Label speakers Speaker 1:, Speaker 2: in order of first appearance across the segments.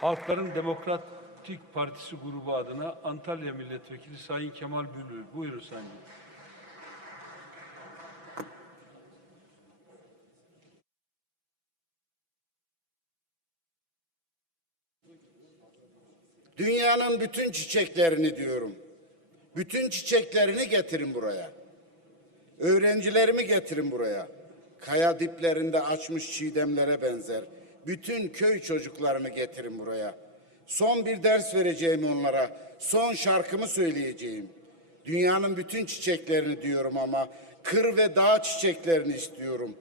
Speaker 1: Halkların Demokratik Partisi grubu adına Antalya Milletvekili Sayın Kemal Bülbül. Buyurun Sayın.
Speaker 2: Dünyanın bütün çiçeklerini diyorum. Bütün çiçeklerini getirin buraya. Öğrencilerimi getirin buraya. Kaya diplerinde açmış çiğdemlere benzer. Bütün köy çocuklarını getirin buraya. Son bir ders vereceğim onlara. Son şarkımı söyleyeceğim. Dünyanın bütün çiçeklerini diyorum ama kır ve dağ çiçeklerini istiyorum.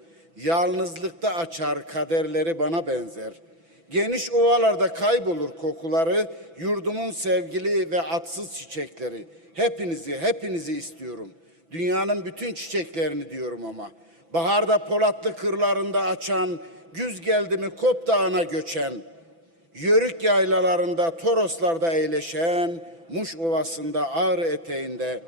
Speaker 2: Yalnızlıkta açar kaderleri bana benzer. Geniş ovalarda kaybolur kokuları, yurdumun sevgili ve atsız çiçekleri. Hepinizi, hepinizi istiyorum. Dünyanın bütün çiçeklerini diyorum ama. Baharda Polatlı kırlarında açan, güz geldi mi Kop Dağı'na göçen, Yörük yaylalarında, Toroslarda eğleşen, Muş Ovası'nda, Ağrı eteğinde,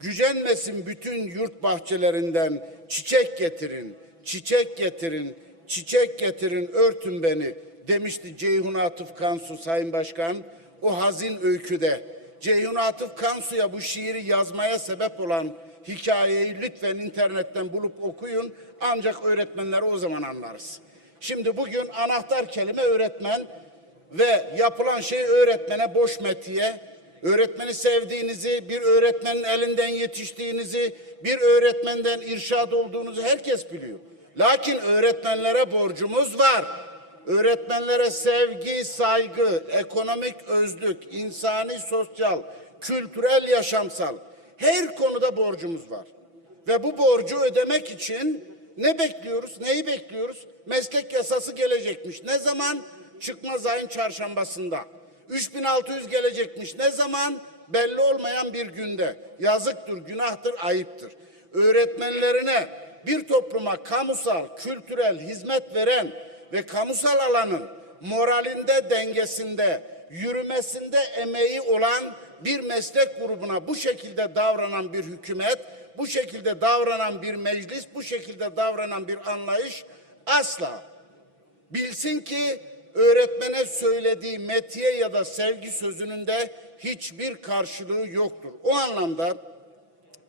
Speaker 2: Gücenmesin bütün yurt bahçelerinden çiçek getirin, çiçek getirin, çiçek getirin örtün beni demişti Ceyhun Atıf Kansu Sayın Başkan o hazin öyküde. Ceyhun Atıf Kansu'ya bu şiiri yazmaya sebep olan hikayeyi lütfen internetten bulup okuyun ancak öğretmenleri o zaman anlarız. Şimdi bugün anahtar kelime öğretmen ve yapılan şey öğretmene boş metiye, öğretmeni sevdiğinizi, bir öğretmenin elinden yetiştiğinizi, bir öğretmenden irşad olduğunuzu herkes biliyor. Lakin öğretmenlere borcumuz var. Öğretmenlere sevgi, saygı, ekonomik özlük, insani, sosyal, kültürel, yaşamsal her konuda borcumuz var. Ve bu borcu ödemek için ne bekliyoruz? Neyi bekliyoruz? Meslek yasası gelecekmiş. Ne zaman? Çıkmaz ayın çarşambasında. 3600 gelecekmiş. Ne zaman? Belli olmayan bir günde. Yazıktır, günahtır, ayıptır. Öğretmenlerine bir topluma kamusal, kültürel hizmet veren ve kamusal alanın moralinde, dengesinde, yürümesinde emeği olan bir meslek grubuna bu şekilde davranan bir hükümet, bu şekilde davranan bir meclis, bu şekilde davranan bir anlayış asla bilsin ki öğretmene söylediği metiye ya da sevgi sözünün de hiçbir karşılığı yoktur. O anlamda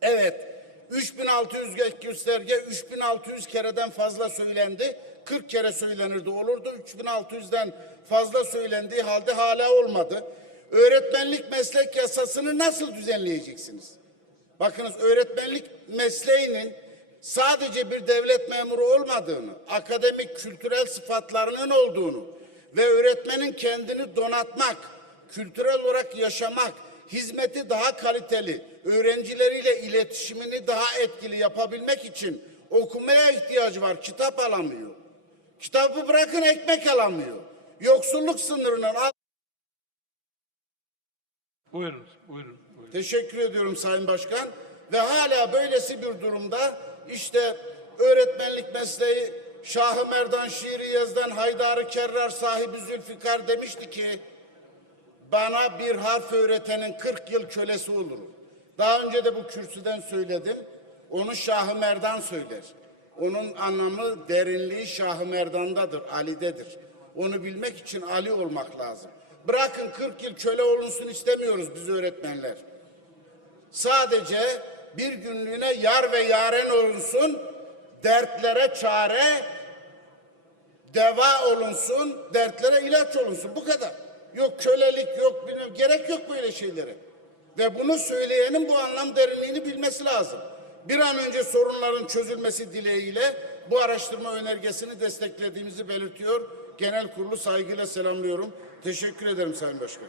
Speaker 2: evet 3600 gösterge 3600 kereden fazla söylendi. 40 kere söylenirdi olurdu. 3600'den fazla söylendiği halde hala olmadı. Öğretmenlik meslek yasasını nasıl düzenleyeceksiniz? Bakınız öğretmenlik mesleğinin sadece bir devlet memuru olmadığını, akademik kültürel sıfatlarının olduğunu ve öğretmenin kendini donatmak, kültürel olarak yaşamak, hizmeti daha kaliteli, öğrencileriyle iletişimini daha etkili yapabilmek için okumaya ihtiyacı var. Kitap alamıyor. Kitabı bırakın ekmek alamıyor. Yoksulluk sınırının alt-
Speaker 1: Buyurun, buyurun, buyurun.
Speaker 2: Teşekkür ediyorum Sayın Başkan. Ve hala böylesi bir durumda işte öğretmenlik mesleği Şahı Merdan şiiri yazdan Haydar-ı Kerrar sahibi Zülfikar demişti ki bana bir harf öğretenin 40 yıl kölesi olurum. Daha önce de bu kürsüden söyledim. Onu Şahı Merdan söyler. Onun anlamı derinliği Şahı Merdan'dadır, Ali'dedir. Onu bilmek için Ali olmak lazım. Bırakın 40 yıl köle olunsun istemiyoruz biz öğretmenler. Sadece bir günlüğüne yar ve yaren olunsun, dertlere çare, deva olunsun, dertlere ilaç olunsun. Bu kadar. Yok kölelik, yok bilmem, gerek yok böyle şeylere. Ve bunu söyleyenin bu anlam derinliğini bilmesi lazım. Bir an önce sorunların çözülmesi dileğiyle bu araştırma önergesini desteklediğimizi belirtiyor. Genel kurulu saygıyla selamlıyorum. Teşekkür ederim Sayın Başkan.